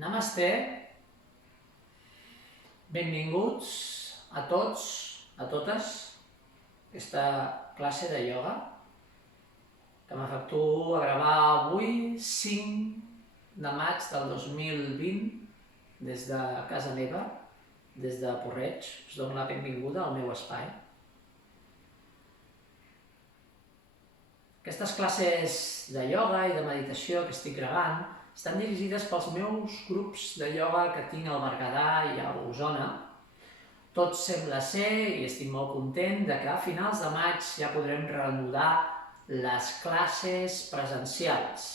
Namasté, benvinguts a tots, a totes, a aquesta classe de ioga que m'efectuo a gravar avui, 5 de maig del 2020, des de casa meva, des de Porreig. Us dono la benvinguda al meu espai. Aquestes classes de ioga i de meditació que estic gravant estan dirigides pels meus grups de ioga que tinc al Berguedà i a Osona. Tot sembla ser, i estic molt content, que a finals de maig ja podrem reanudar les classes presencials,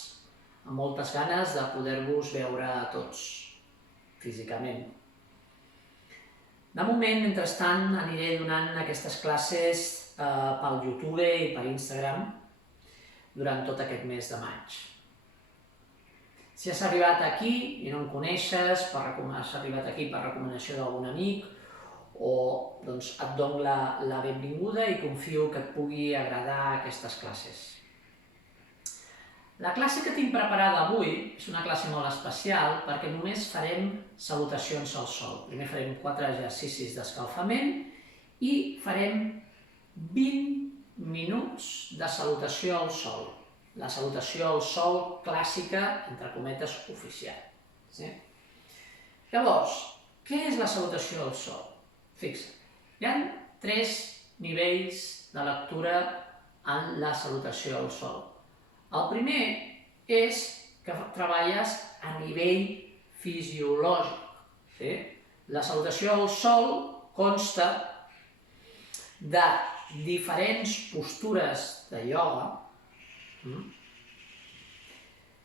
amb moltes ganes de poder-vos veure a tots, físicament. De moment, mentrestant, aniré donant aquestes classes pel YouTube i per Instagram durant tot aquest mes de maig. Si has arribat aquí i no em coneixes, has arribat aquí per recomanació d'algun amic, o doncs et dono la benvinguda i confio que et pugui agradar aquestes classes. La classe que tinc preparada avui és una classe molt especial perquè només farem salutacions al sol. Primer farem 4 exercicis d'escalfament i farem 20 minuts de salutació al sol. La salutació al sol clàssica, entre cometes, oficial. Sí? Llavors, què és la salutació al sol? Fixa't, hi ha 3 nivells de lectura en la salutació al sol. El primer és que treballes a nivell fisiològic. Sí? La salutació al sol consta de diferents postures de ioga.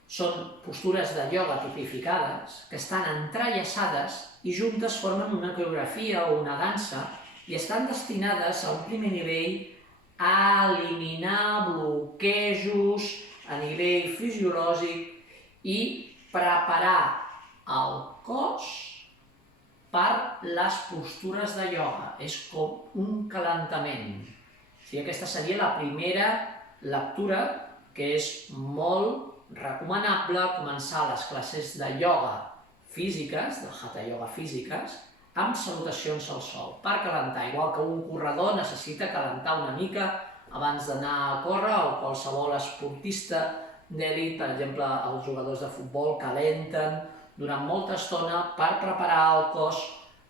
Són postures de ioga tipificades que estan entrellaçades i juntes formen una coreografia o una dansa i estan destinades a un primer nivell a eliminar bloquejos a nivell fisiològic i preparar el cos per les postures de ioga. És com un calentament. Aquesta seria la primera lectura, que és molt recomanable començar les classes de ioga físiques, de hatha yoga físiques, amb salutacions al sol, per calentar. Igual que un corredor necessita calentar una mica abans d'anar a córrer, o qualsevol esportista d'elit, per exemple, els jugadors de futbol calenten durant molta estona per preparar el cos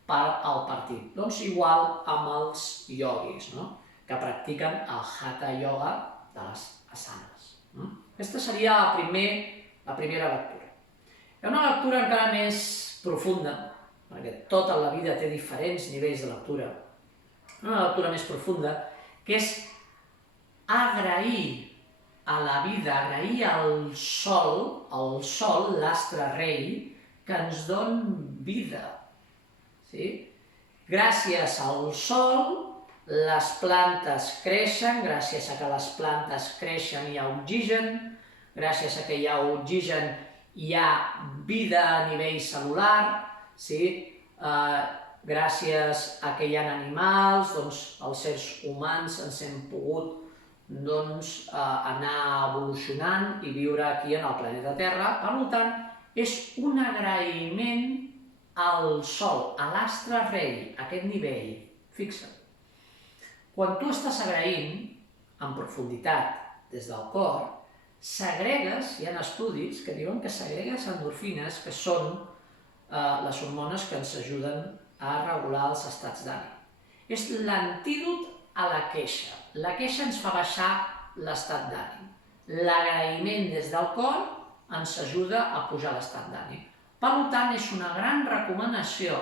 per al partit. Doncs igual amb els ioguis, que practiquen el hatha yoga de les asanes. Aquesta seria la primera lectura. Hi ha una lectura encara més profunda, perquè tota la vida té diferents nivells de lectura. Una lectura més profunda, que és agrair a la vida, agrair al sol, l'astre rei, que ens dona vida. Gràcies al sol, les plantes creixen, gràcies a que les plantes creixen hi ha oxigen, gràcies a que hi ha oxigen hi ha vida a nivell cel·lular, gràcies a que hi ha animals, els sers humans ens hem pogut anar evolucionant i viure aquí en el planeta Terra. Per tant, és un agraïment al sol, a l'astre rei, a aquest nivell. Fixa't. Quan tu estàs agraint, en profunditat, des del cor, segregues, hi ha estudis que diuen que segregues endorfines, que són les hormones que ens ajuden a regular els estats d'ànim. És l'antídot a la queixa. La queixa ens fa baixar l'estat d'ànim. L'agraïment des del cor ens ajuda a pujar l'estat d'ànim. Per tant, és una gran recomanació,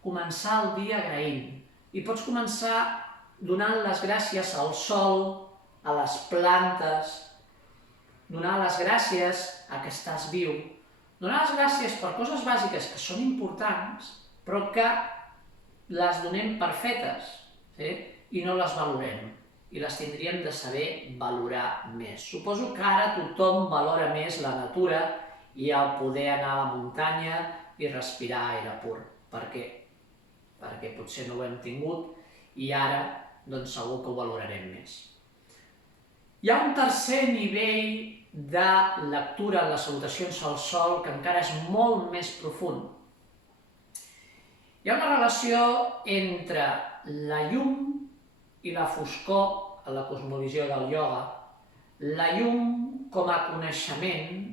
començar el dia agraint. I pots començar donant les gràcies al sol, a les plantes, donar les gràcies a que estàs viu, donar les gràcies per coses bàsiques que són importants, però que les donem per fetes i no les valorem, i les tindríem de saber valorar més. Suposo que ara tothom valora més la natura i el poder anar a la muntanya i respirar aire pur. Per què? Perquè potser no ho hem tingut i ara segur que ho valorarem més. Hi ha un tercer nivell de lectura en les salutacions al sol que encara és molt més profund. Hi ha una relació entre la llum i la foscor a la cosmovisió del ioga, la llum com a coneixement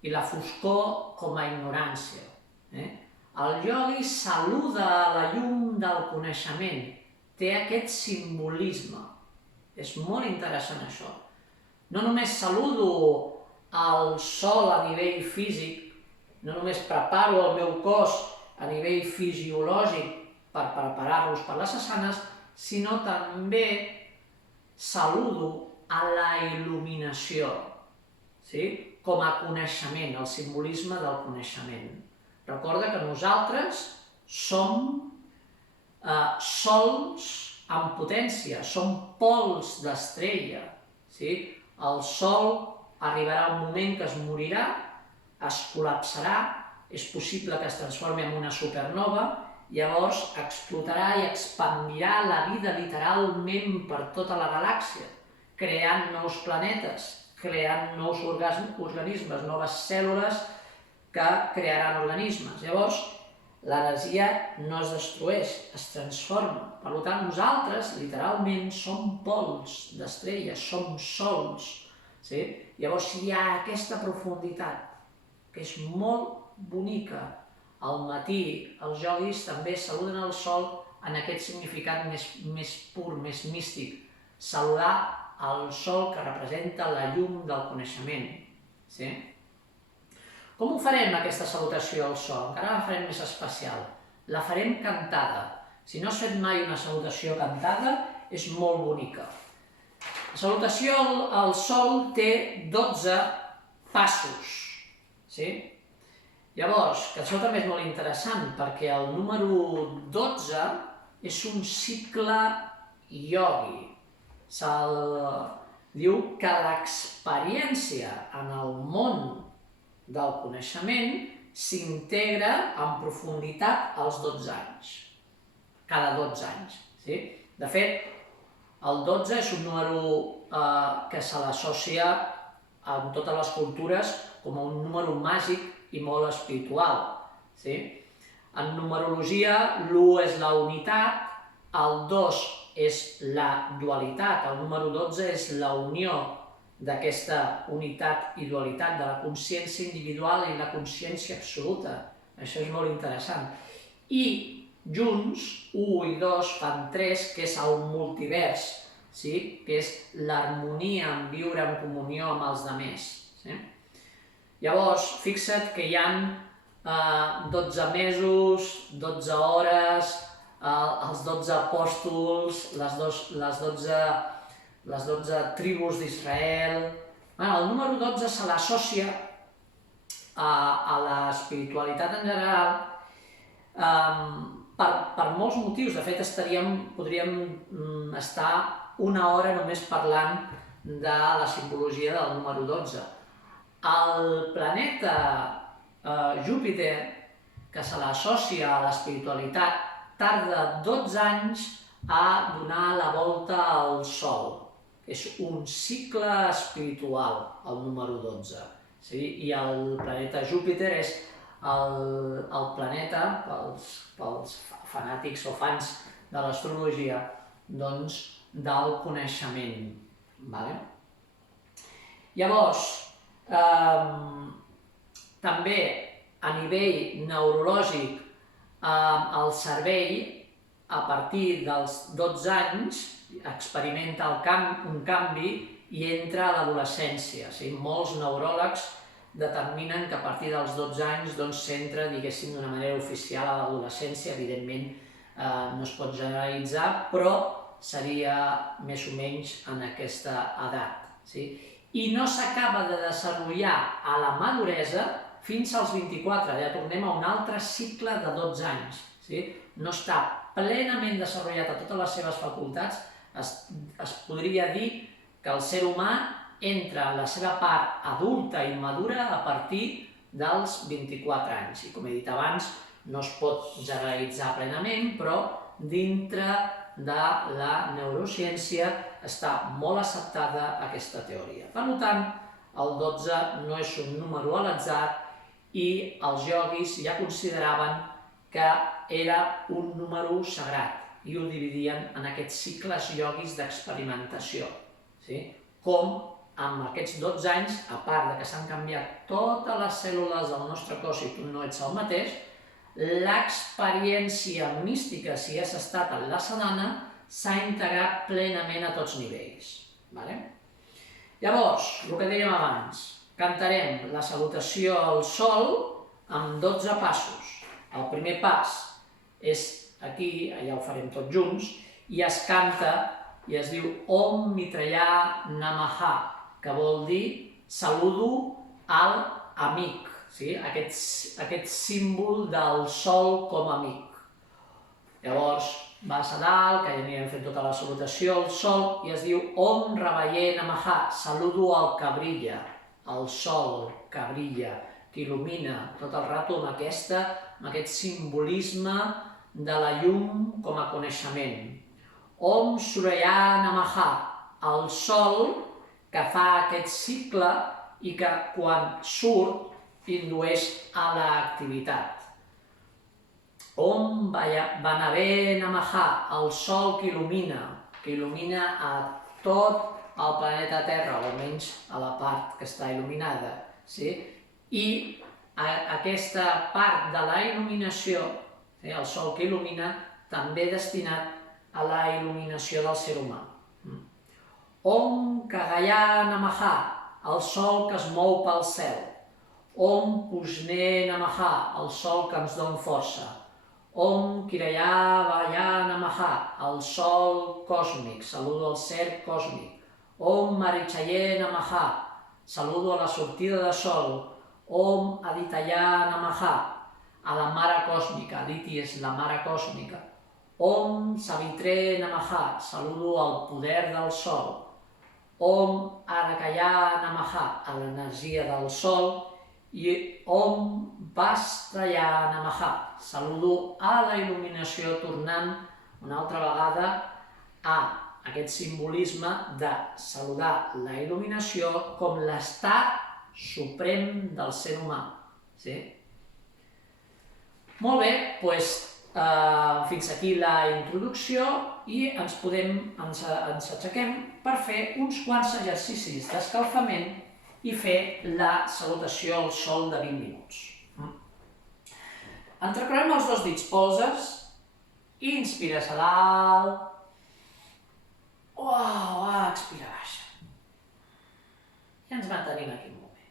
i la foscor com a ignorància. El iogui saluda a la llum del coneixement, té aquest simbolisme. És molt interessant això. No només saludo el sol a nivell físic, no només preparo el meu cos a nivell fisiològic per preparar-los per les asanes, sinó també saludo a la il·luminació, com a coneixement, el simbolisme del coneixement. Recorda que nosaltres som sols amb potència, som pols d'estrella. El sol arribarà un moment que es morirà, es col·lapsarà, és possible que es transformi en una supernova, llavors explotarà i expandirà la vida literalment per tota la galàxia, creant nous planetes, creant nous organismes, noves cèl·lules que crearan organismes. Llavors, l'energia no es destrueix, es transforma. Per tant, nosaltres, literalment, som pols d'estrelles, som sols. Llavors, hi ha aquesta profunditat, que és molt bonica. Al matí, els iogis també saluden el sol en aquest significat més pur, més místic. Saludar el sol que representa la llum del coneixement. Com ho farem, aquesta salutació al sol? Encara la farem més especial. La farem cantada. Si no has fet mai una salutació cantada, és molt bonica. La salutació al sol té 12 passos. Llavors, que això també és molt interessant, perquè el número 12 és un cicle iogui. Se'l diu que l'experiència en el món del coneixement s'integra en profunditat als 12 anys, cada 12 anys. De fet, el 12 és un número que se l'associa en totes les cultures com un número màgic i molt espiritual. En numerologia, l'1 és la unitat, el 2 és la dualitat, el número 12 és la unió d'aquesta unitat i dualitat de la consciència individual i la consciència absoluta. Això és molt interessant. I junts, 1 i 2 fan 3, que és el multivers, que és l'harmonia en viure en comunió amb els altres. Llavors, fixa't que hi ha 12 mesos, 12 hores, els 12 apòstols, les 12 tribus d'Israel. El número 12 se l'associa a l'espiritualitat en general per molts motius. De fet, podríem estar una hora només parlant de la simbologia del número 12. El planeta Júpiter, que se l'associa a l'espiritualitat, tarda 12 anys a donar la volta al Sol. És un cicle espiritual, el número 12. I el planeta Júpiter és el planeta, pels fanàtics o fans de l'astrologia, doncs del coneixement. Llavors, també a nivell neurològic, el cervell, a partir dels 12 anys, experimenta un canvi i entra a l'adolescència. Molts neuròlegs determinen que a partir dels 12 anys s'entra, diguéssim, d'una manera oficial a l'adolescència. Evidentment, no es pot generalitzar, però seria més o menys en aquesta edat. I no s'acaba de desenvolupar a la maduresa fins als 24, ja tornem a un altre cicle de 12 anys. No està plenament desenvolupat a totes les seves facultats. Es podria dir que el ser humà entra en la seva part adulta i madura a partir dels 24 anys. I com he dit abans, no es pot generalitzar plenament, però dintre de la neurociència està molt acceptada aquesta teoria. Per tant, El 12 no és un número a l'atzar i els ioguis ja consideraven que era un número sagrat i ho dividien en aquests cicles ioguis d'experimentació. Com amb aquests 12 anys, a part que s'han canviat totes les cèl·lules del nostre cos i tu no ets el mateix, l'experiència mística, si has estat en la sadhana, s'ha integrat plenament a tots nivells. Llavors, el que dèiem abans, cantarem la salutació al sol amb 12 passos. El primer pas és aquí, allà ho farem tots junts, i es canta i es diu Om Mitraya Namaha, que vol dir saludo al amic, aquest símbol del sol com a amic. Llavors vas a dalt, que ja anirem fent tota la salutació al sol, i es diu Om Ravaye Namaha, saludo al que brilla, al sol que brilla, que il·lumina tot el rato amb aquest simbolisme de la llum com a coneixement. Om Suraya Namaha, el sol que fa aquest cicle i que quan surt indueix a l'activitat. Om Vanave Namaha, el sol que il·lumina a tot el planeta Terra, o almenys a la part que està il·luminada. I aquesta part de la il·luminació, el sol que il·lumina, també destinat a la il·luminació del ser humà. Om Kagaya Namaha, el sol que es mou pel cel. Om Pushne Namaha, el sol que ens dona força. Om Kiraya Vaya Namaha, el sol còsmic, saludo al ser còsmic. Om Marichaye Namaha, saludo a la sortida de sol. Om Aditaya Namaha, a la mare còsmica, Aditi és la mare còsmica. Om Savitre Namaha, saludo al poder del sol. Om Arakaya Namaha, a l'energia del sol. I Om Vastraya Namaha, saludo a la il·luminació, tornant una altra vegada a aquest simbolisme de saludar la il·luminació com l'estat suprem del ser humà. Molt bé, doncs fins aquí la introducció i ens aixequem per fer uns quants exercicis d'escalfament i fer la salutació al sol de 20 minuts. Entrecreuem els dos dits polzes, inspires a dalt, expira baixa. I ens mantenim aquí un moment.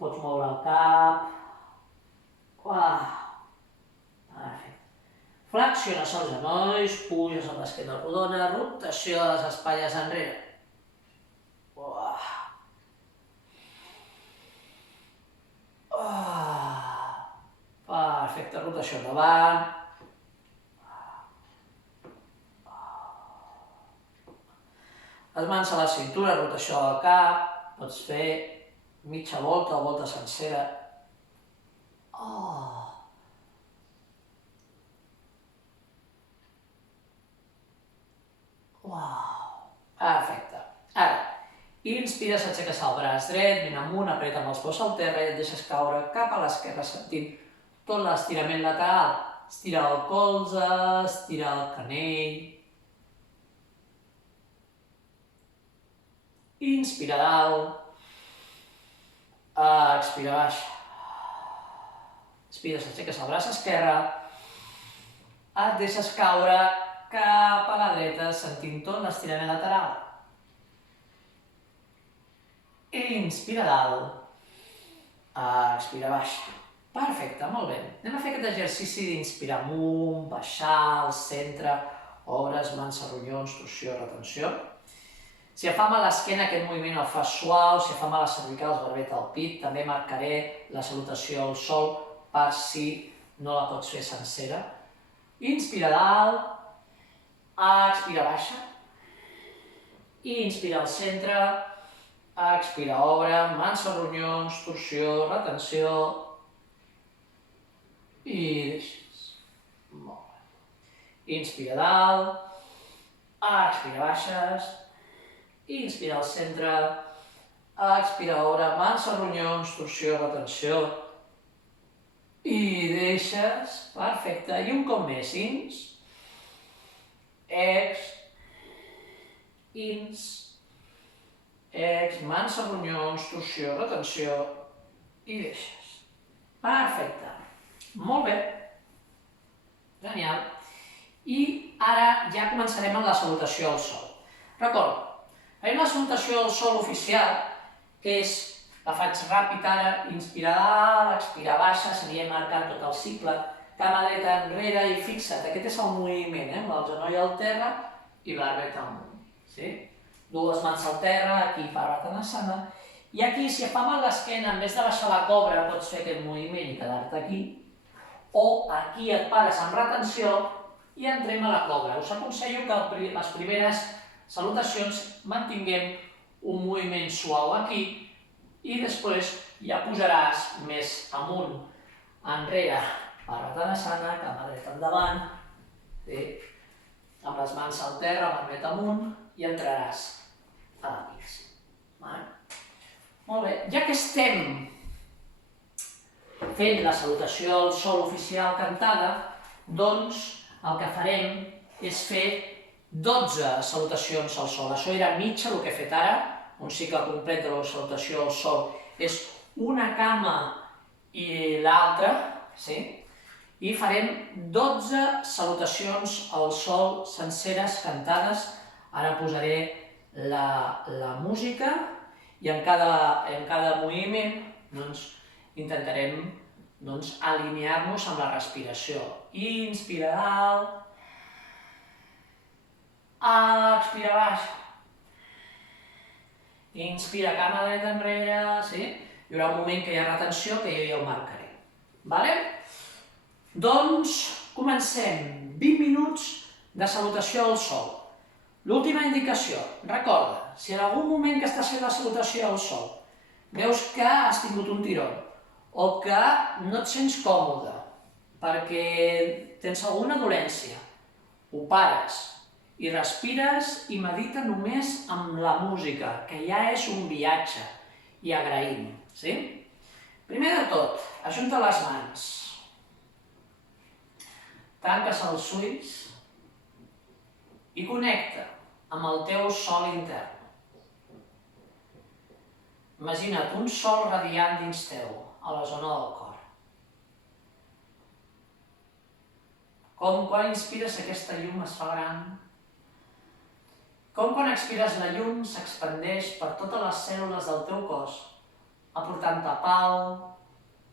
Pots moure el cap. Perfecte. Flexiones els genolls, puges amb l'esquena rodona, rotació de les espatlles enrere. Perfecte, rotació endavant. Les mans a la cintura, rotació del cap, pots fer mitja volta o volta sencera. Perfecte. Ara, inspires, aixeques el braç dret, vine amunt, apreta amb els peus al terra i et deixes caure cap a l'esquerra sentint tot l'estirament lateral. Estira el colze, estira el canell. Inspira dalt. Expira baix. Inspires, aixeques el braç esquerre. Et deixes caure cap a la dreta, sentint tot l'estirament lateral. Inspira dalt. Expira baix. Perfecte, molt bé. Anem a fer aquest exercici d'inspirar amunt, baixar, al centre, obres, mans a ronyons, torsió, retenció. Si et fa mal l'esquena, aquest moviment el fas suau, si et fa mal les cervicals, barbeta al pit, també marcaré la salutació al sol per si no la pots fer sencera. Inspira dalt, expira baixa, inspira al centre, expira obre, mans a ronyons, torsió, retenció i deixes. Molt bé. Inspira dalt, Expira, baixes. Inspira al centre. Expira, obre, mans a ronyons, torsió, retenció. I deixes. Perfecte. I un cop més. Ins. Ex. Ins. Ex. Mans a ronyons, torsió, retenció. I deixes. Perfecte. Molt bé. Genial. I ara ja començarem amb la salutació al sol. Recorda, farem la salutació al sol oficial, que és, la faig ràpid ara, inspira dalt, expira baixa, seria marcant tot el cicle, cama dreta enrere i fixa't, aquest és el moviment, amb el genoll al terra i barbeta amunt. Sí? Dues mans al terra, aquí Parvatanasana, i aquí si afames l'esquena, en vez de baixar la cobra, pots fer aquest moviment i quedar-te aquí, o aquí et pares amb retenció i entrem a la cobra. Us aconsello que les primeres salutacions mantinguem un moviment suau aquí i després ja posaràs més amunt, enrere, Parvatanasana, cama dreta endavant, amb les mans al terra, barbeta amunt i entraràs a la pixi. Molt bé, ja que estem fent la salutació al sol oficial cantada, doncs el que farem és fer 12 salutacions al sol. Això era mitja, el que he fet ara, un cicle complet de la salutació al sol. És una cama i l'altra, sí? I farem 12 salutacions al sol senceres, cantades. Ara posaré la música i en cada moviment intentarem alinear-nos amb la respiració. Inspira dalt, expira baix, inspira cama dreta enrere, sí? Hi haurà un moment que hi ha retenció que jo ja ho marcaré. Vale? Doncs comencem 20 minuts de salutació al sol. L'última indicació, recorda, si en algun moment que estàs fent la salutació al sol veus que has tingut un tiró o que no et sents còmode perquè tens alguna dolència, ho pares i respires i medita només amb la música, que ja és un viatge, i agraïm. Sí? Primer de tot, ajunta les mans, tanques els ulls i connecta amb el teu sol intern. Imagina't un sol radiant dins teu, a la zona del cor. Com quan inspires aquesta llum es fa gran. Com quan expires la llum s'expandeix per totes les cèl·lules del teu cos, aportant-te pau,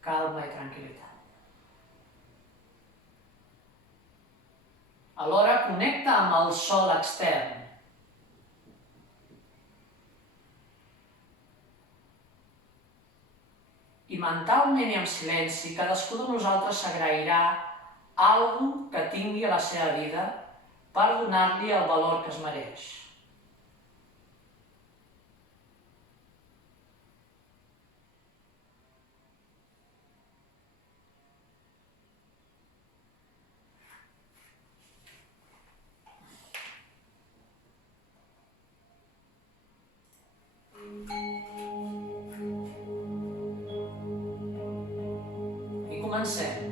calma i tranquil·litat. Alhora connecta amb el sol extern. I mentalment i en silenci, cadascú de nosaltres s'agrairà alguna que tingui a la seva vida per donar-li el valor que es mereix. I comencem.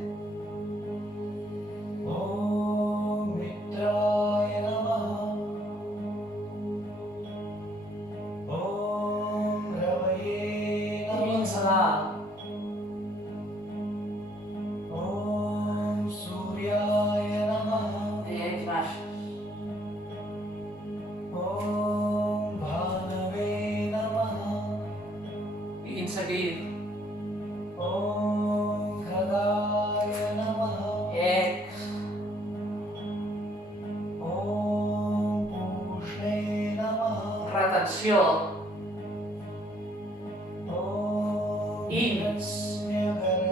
Retenció. Ins. Ins.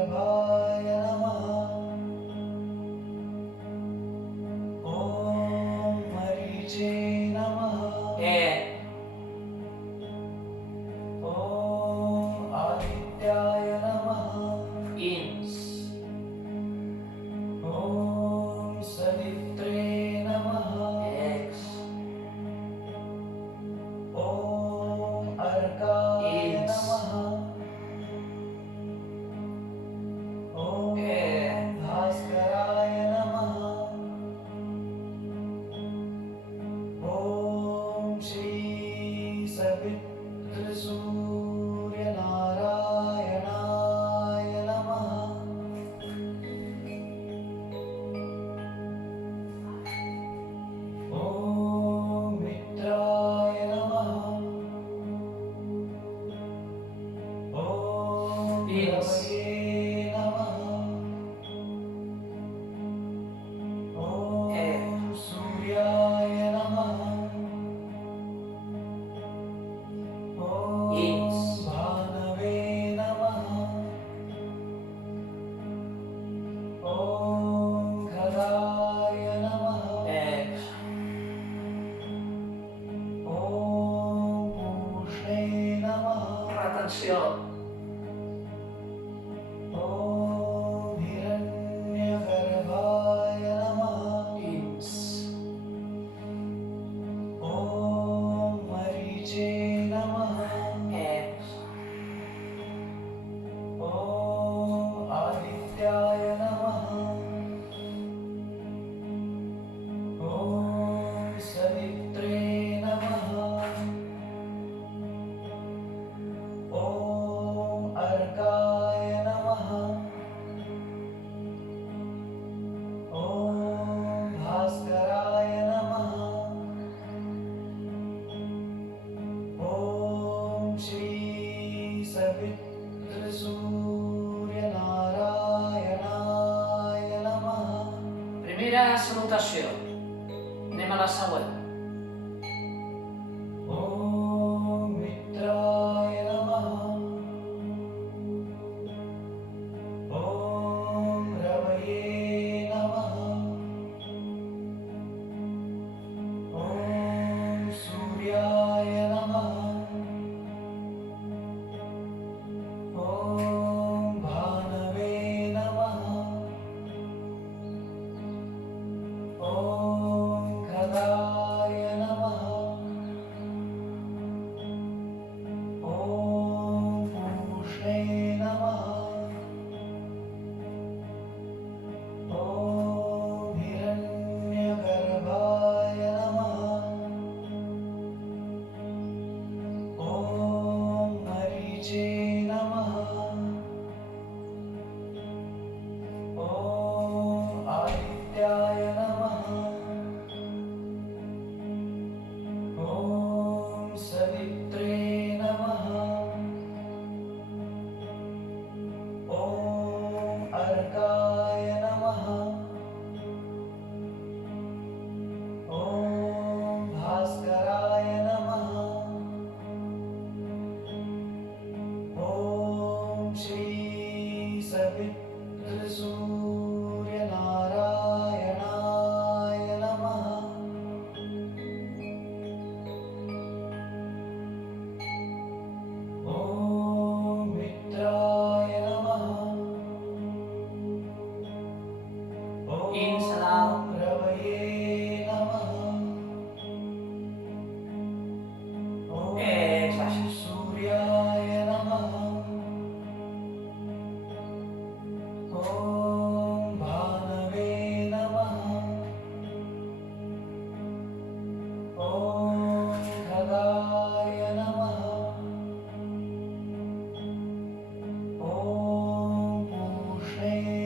Ex. Ins. Ex. Retenció. Ins. Ex. Primera salutació. Anem a la següent. Ins a dalt. Ex, baixa.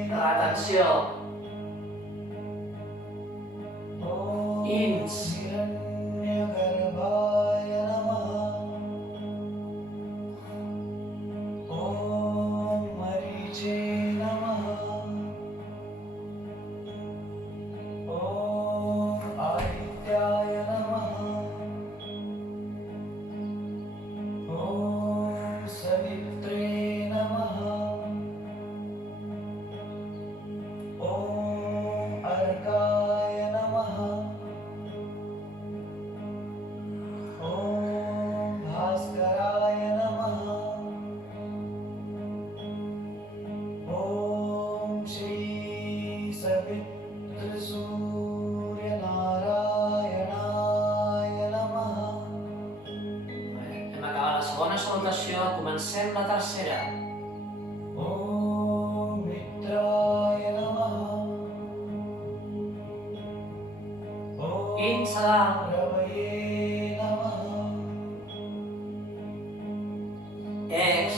Retenció. Ins. Hem acabat la segona salutació, comencem la tercera. Ins a dalt. Ex.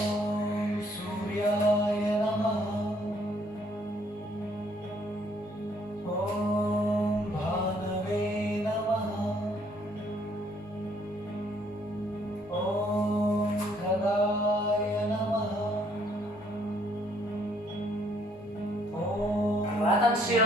Retenció.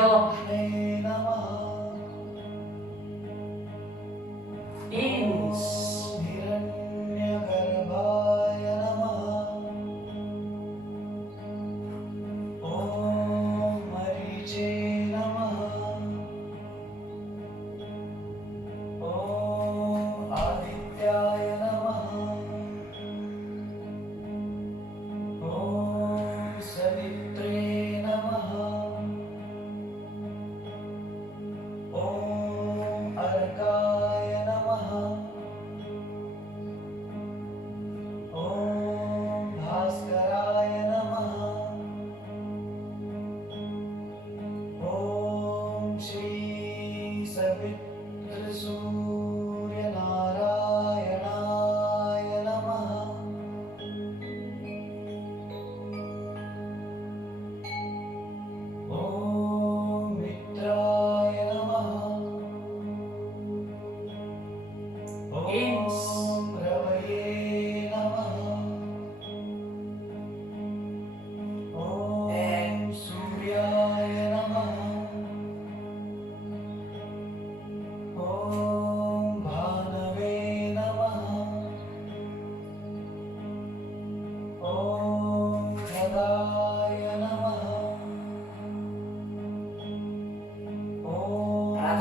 Ins.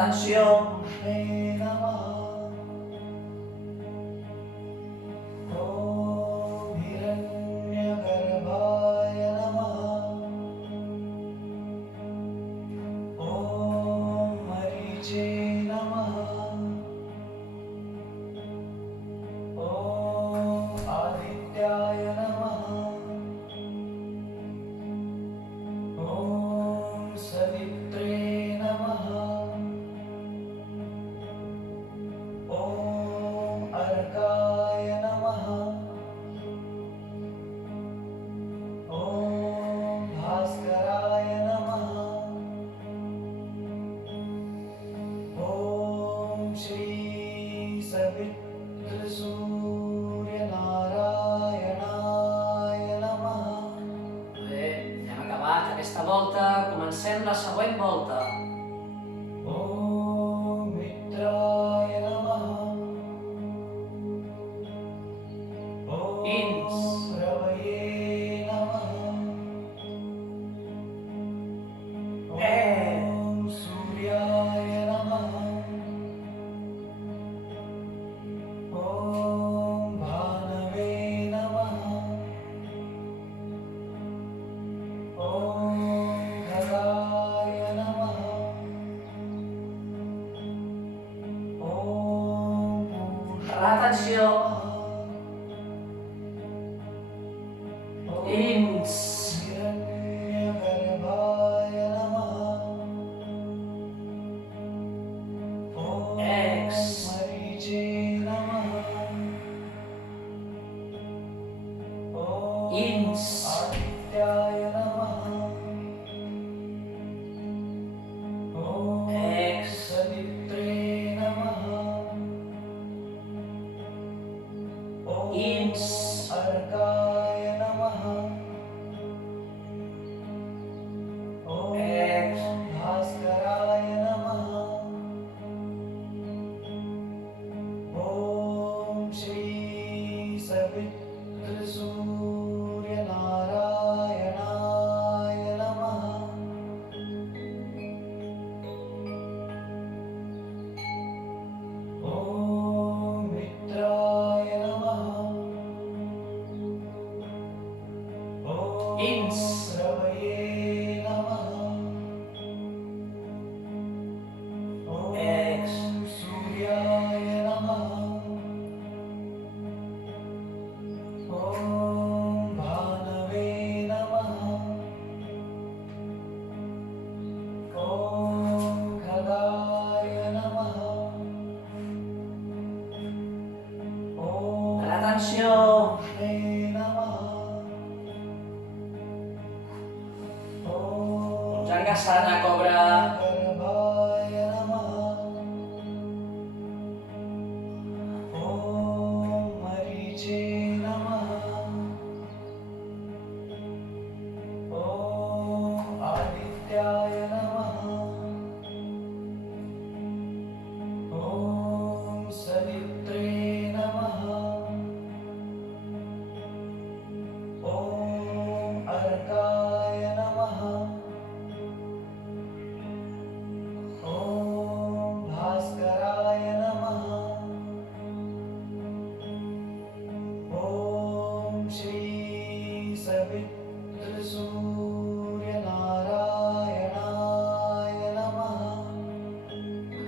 Atenció. Bé, ja hem acabat aquesta volta, comencem la següent volta. Ins. Atenció. Ins. Ex. Ins. Ex. Ins. Ex. Ins. Ex. Atenció. Jangasana Cobra.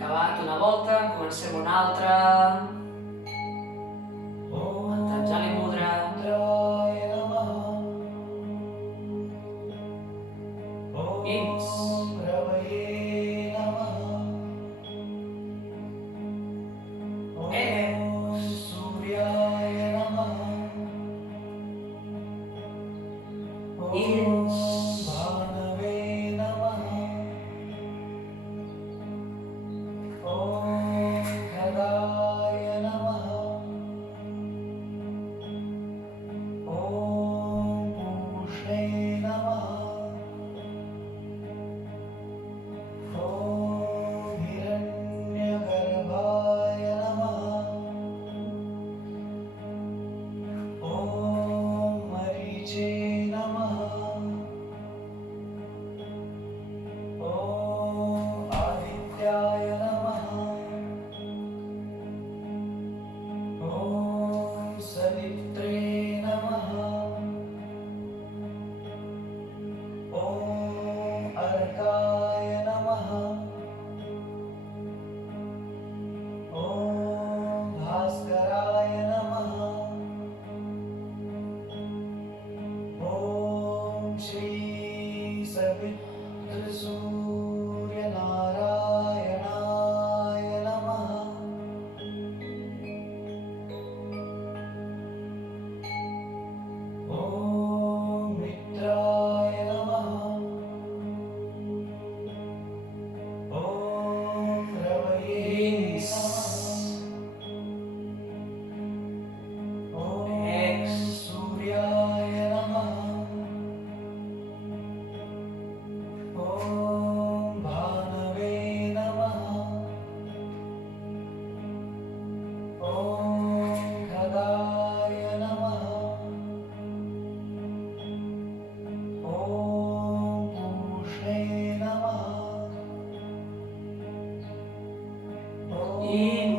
Acabat una volta, comencem una altra. Patanjali Mudra. Ins. Ins. Om Khadaya Namah.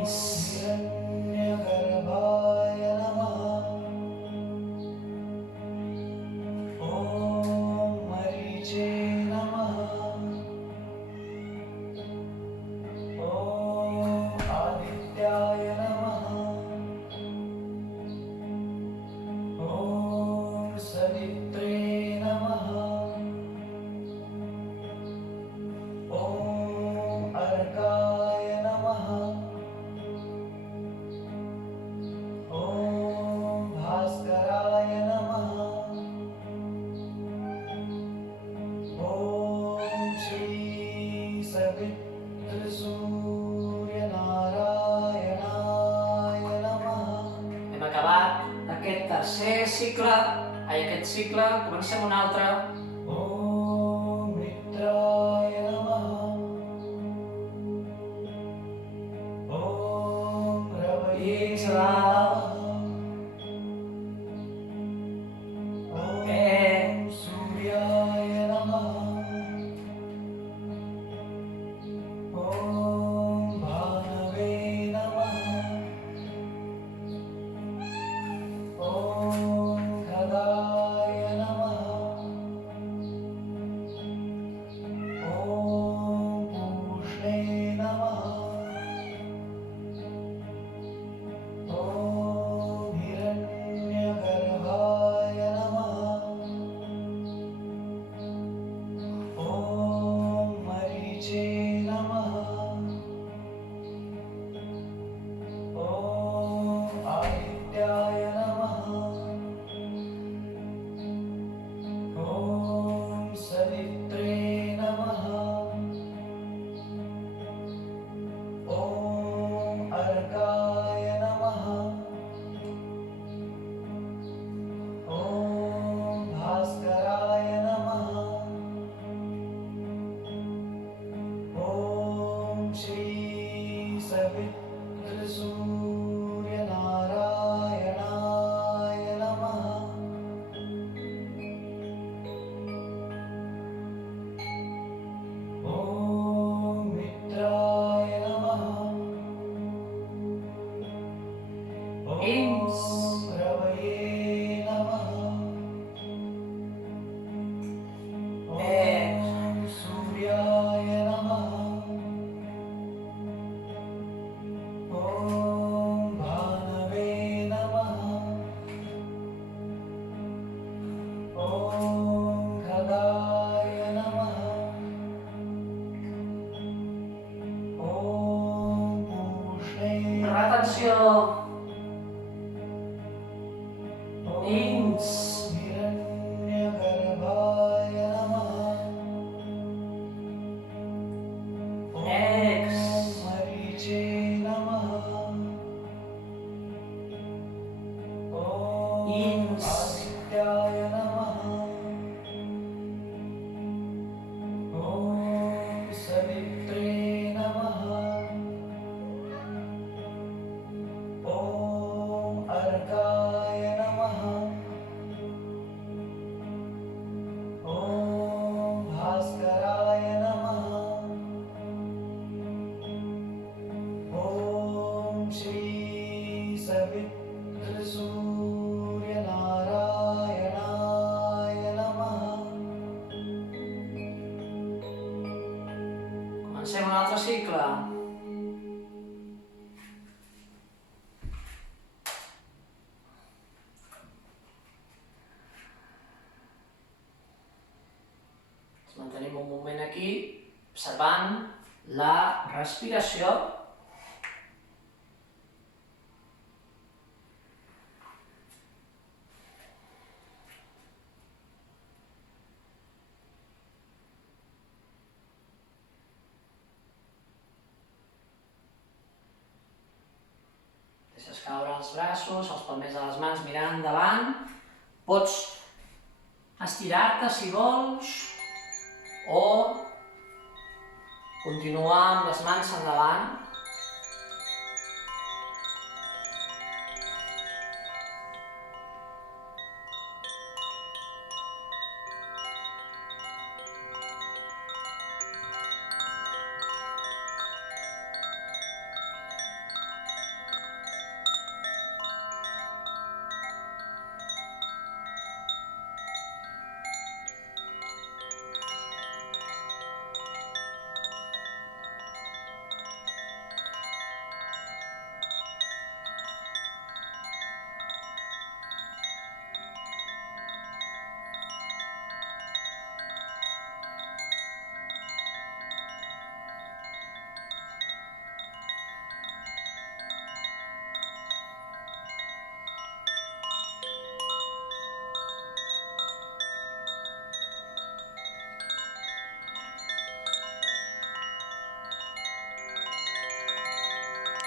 हिरण्यगर्भाय नमः। ॐ मरीचे नमः। ॐ आदित्याय नमः। ॐ सवित्रे नमः। ॐ अर्काय नमः। ॐ भास्कराय नमः। ॐ श्री सवितृसूर्यनारायणाय नमः। Hem acabat aquest tercer cicle, aquest cicle, comencem un altre. ॐ मित्राय नमः। ॐ रवये नमः। ॐ सूर्याय नमः। ॐ भानवे नमः। ॐ खगाय नमः। ॐ पूष्णे नमः। ॐ हिरण्यगर्भाय नमः। ॐ मरीचे नमः। ॐ आदित्याय नमः। ॐ सवित्रे नमः। ॐ अर्काय नमः। ॐ भास्कराय नमः। ॐ श्री सवितृसूर्यनारायणाय नमः। ॐ मित्राय नमः। ॐ रवये नमः। ॐ सूर्याय नमः। ॐ भानवे नमः। ॐ खगाय नमः। ॐ पूष्णे Atenció! ॐ हिरण्यगर्भाय नमः। ॐ मरीचे नमः। ॐ आदित्याय नमः। ॐ सवित्रे नमः। ॐ अर्काय नमः। ॐ भास्कराय नमः। ॐ श्री सवितृसूर्यनारायणाय नमः। Comencem un altre cicle. Ens mantenim un moment aquí, observant la respiració. Deixes caure els braços, els palmers de les mans mirant endavant. Pots estirar-te si vols o continuar amb les mans endavant.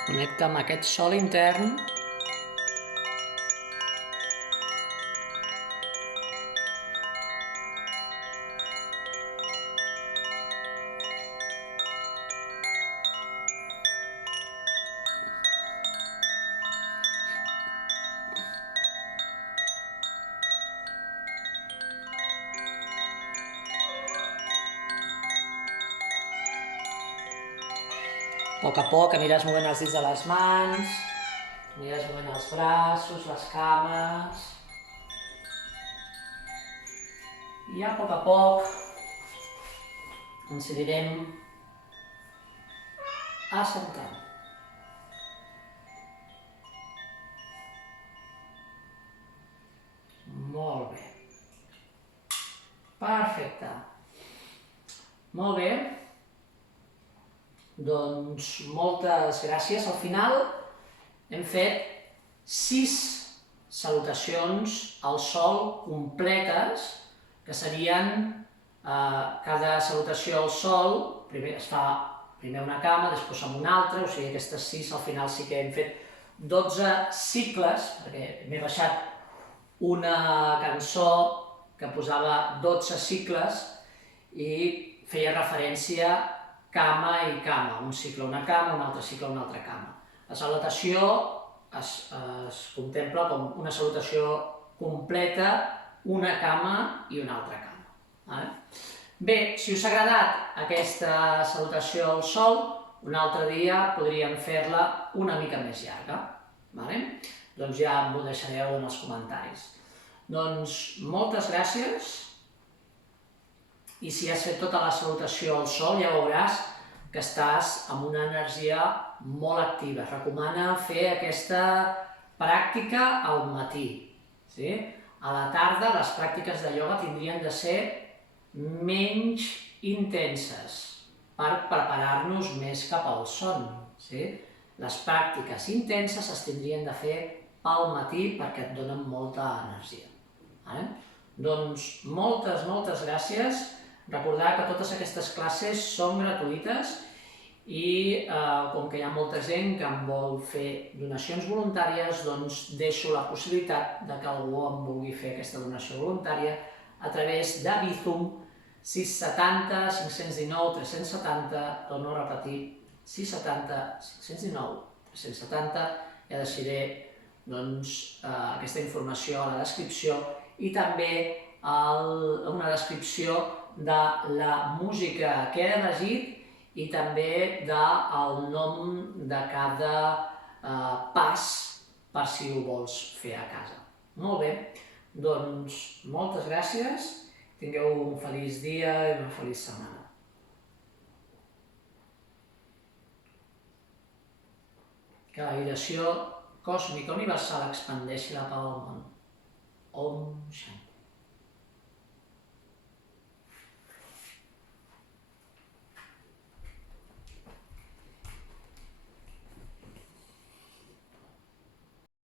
Connecta amb aquest sol intern. A poc aniràs movent els dits de les mans, aniràs movent els braços, les cames, i a poc ens anirem assentant. Molt bé. Perfecte. Molt bé. Doncs moltes gràcies. Al final hem fet 6 salutacions al sol completes, que serien cada salutació al sol, primer es fa una cama, després amb una altra, o sigui aquestes 6 al final sí que hem fet 12 cicles, perquè m'he baixat una cançó que posava 12 cicles i feia referència a cama i cama, un cicle una cama, un altre cicle una altra cama. La salutació es contempla com una salutació completa, una cama i una altra cama. Bé, si us ha agradat aquesta salutació al sol, un altre dia podríem fer-la una mica més llarga. Doncs ja m'ho deixareu en els comentaris. Doncs moltes gràcies. I si has fet tota la salutació al sol, ja veuràs que estàs amb una energia molt activa. Es recomana fer aquesta pràctica al matí. A la tarda les pràctiques de ioga tindrien de ser menys intenses per preparar-nos més cap al son. Les pràctiques intenses es tindrien de fer pel matí perquè et donen molta energia. Doncs moltes gràcies. Recordar que totes aquestes classes són gratuïtes i com que hi ha molta gent que em vol fer donacions voluntàries, doncs deixo la possibilitat de que algú em vulgui fer aquesta donació voluntària a través de Bizum 670 519 370, torno a repetir, 670 519 370, ja deixaré aquesta informació a la descripció i també una descripció de la música que he elegit i també del nom de cada pas per si ho vols fer a casa. Molt bé, doncs moltes gràcies, tingueu un feliç dia i una feliç setmana. Que la vibració còsmica universal expandeixi la pau al món. Om Shanti.